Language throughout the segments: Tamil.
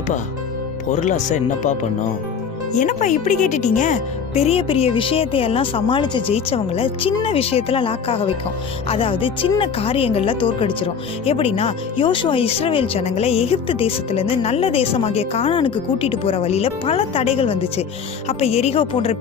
ஏப்பா பொருளாசை என்னப்பா பண்ணும்? என்னப்பா இப்படி கேட்டுட்டீங்க? பெரிய பெரிய விஷயத்தை எல்லாம் சமாளித்து ஜெயிச்சவங்கள சின்ன விஷயத்துல லாக்காக வைக்கும். அதாவது சின்ன காரியங்களில் தோற்கடிச்சிரும். எப்படின்னா, யோசுவா இஸ்ரவேல் ஜனங்களை எகிப்து தேசத்துலேருந்து நல்ல தேசமாகிய கானானுக்கு கூட்டிட்டு போகிற வழியில் பல தடைகள் வந்துச்சு. அப்போ எரிகோ போன்ற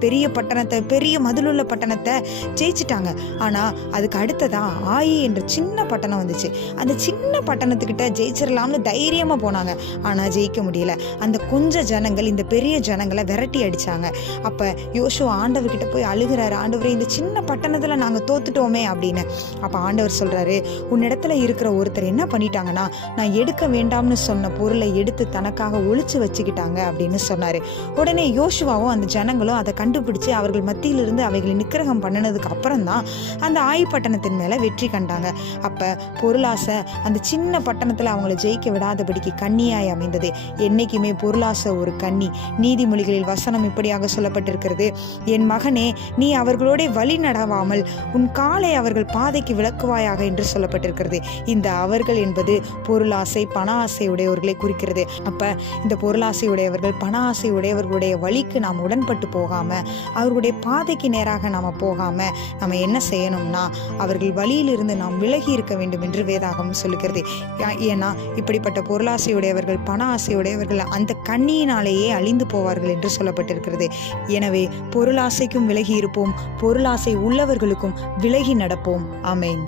பெரிய மதிலுள்ள பட்டணத்தை ஜெயிச்சிட்டாங்க. ஆனால் அதுக்கு அடுத்ததான் ஆயி என்ற சின்ன பட்டணம் வந்துச்சு. அந்த சின்ன பட்டணத்துக்கிட்ட ஜெயிச்சிடலாம்னு தைரியமாக போனாங்க. ஆனால் ஜெயிக்க முடியல. அந்த கொஞ்ச ஜனங்கள் இந்த பெரிய ஜனங்களை விரட்டி அடித்தாங்க. அப்போ யோசுவா ஆண்டவர்கிட்ட போய் அழுகிறாரு, ஆண்டவரே இந்த சின்ன பட்டணத்தில் நாங்கள் தோத்துட்டோமே அப்படின்னு. அப்போ ஆண்டவர் சொல்கிறாரு, உன்னிடத்துல இருக்கிற ஒருத்தர் என்ன பண்ணிட்டாங்கன்னா, நான் எடுக்க வேண்டாம்னு சொன்ன பொருளை எடுத்து தனக்காக ஒளிச்சு வச்சுக்கிட்டாங்க அப்படின்னு சொன்னார். உடனே யோசுவாவும் அந்த ஜனங்களும் அதை கண்டுபிடிச்சு அவர்கள் மத்தியிலிருந்து அவைகளை நிக்கிரகம் பண்ணினதுக்கு அப்புறம் தான் அந்த ஆயி பட்டணத்தின் மேலே வெற்றி கண்டாங்க. அப்போ பொருளாசை அந்த சின்ன பட்டணத்தில் அவங்கள ஜெயிக்க விடாதபடிக்கு கண்ணியாய் அமைந்தது. என்னைக்குமே பொருளாசை ஒரு கண்ணி. நீதிமொழிகளில் வசனம் இப்படியாக சொல்லப்பட்டிருக்கிறது, என் மகனே, நீ அவர்களோட வழி நடவாமல் உன் காலை அவர்கள் பாதைக்கு விளக்குவாயாக என்று சொல்லப்பட்டிருக்கிறது. இந்த அவர்கள் என்பது பொருளாசை பண ஆசை உடையவர்களை குறிக்கிறது. அப்ப இந்த பொருளாசை உடையவர்கள் பண ஆசை உடையவர்களுடைய வழிக்கு நாம் உடன்பட்டு போகாம, அவர்களுடைய பாதைக்கு நேராக நாம போகாம நம்ம என்ன செய்யணும்னா, அவர்கள் வழியிலிருந்து நாம் விலகி இருக்க வேண்டும் என்று வேதாகம் சொல்லுகிறது. ஏன்னா இப்படிப்பட்ட பொருளாசை உடையவர்கள் பண ஆசை உடையவர்கள் அந்த கண்ணியினாலேயே அழிந்து போவார்கள் என்று சொல்லப்பட்டிருக்கிறது. எனவே பொருளாசைக்கும் விலகி இருப்போம், பொருளாசை உள்ளவர்களுக்கும் விலகி நடப்போம். ஆமென்.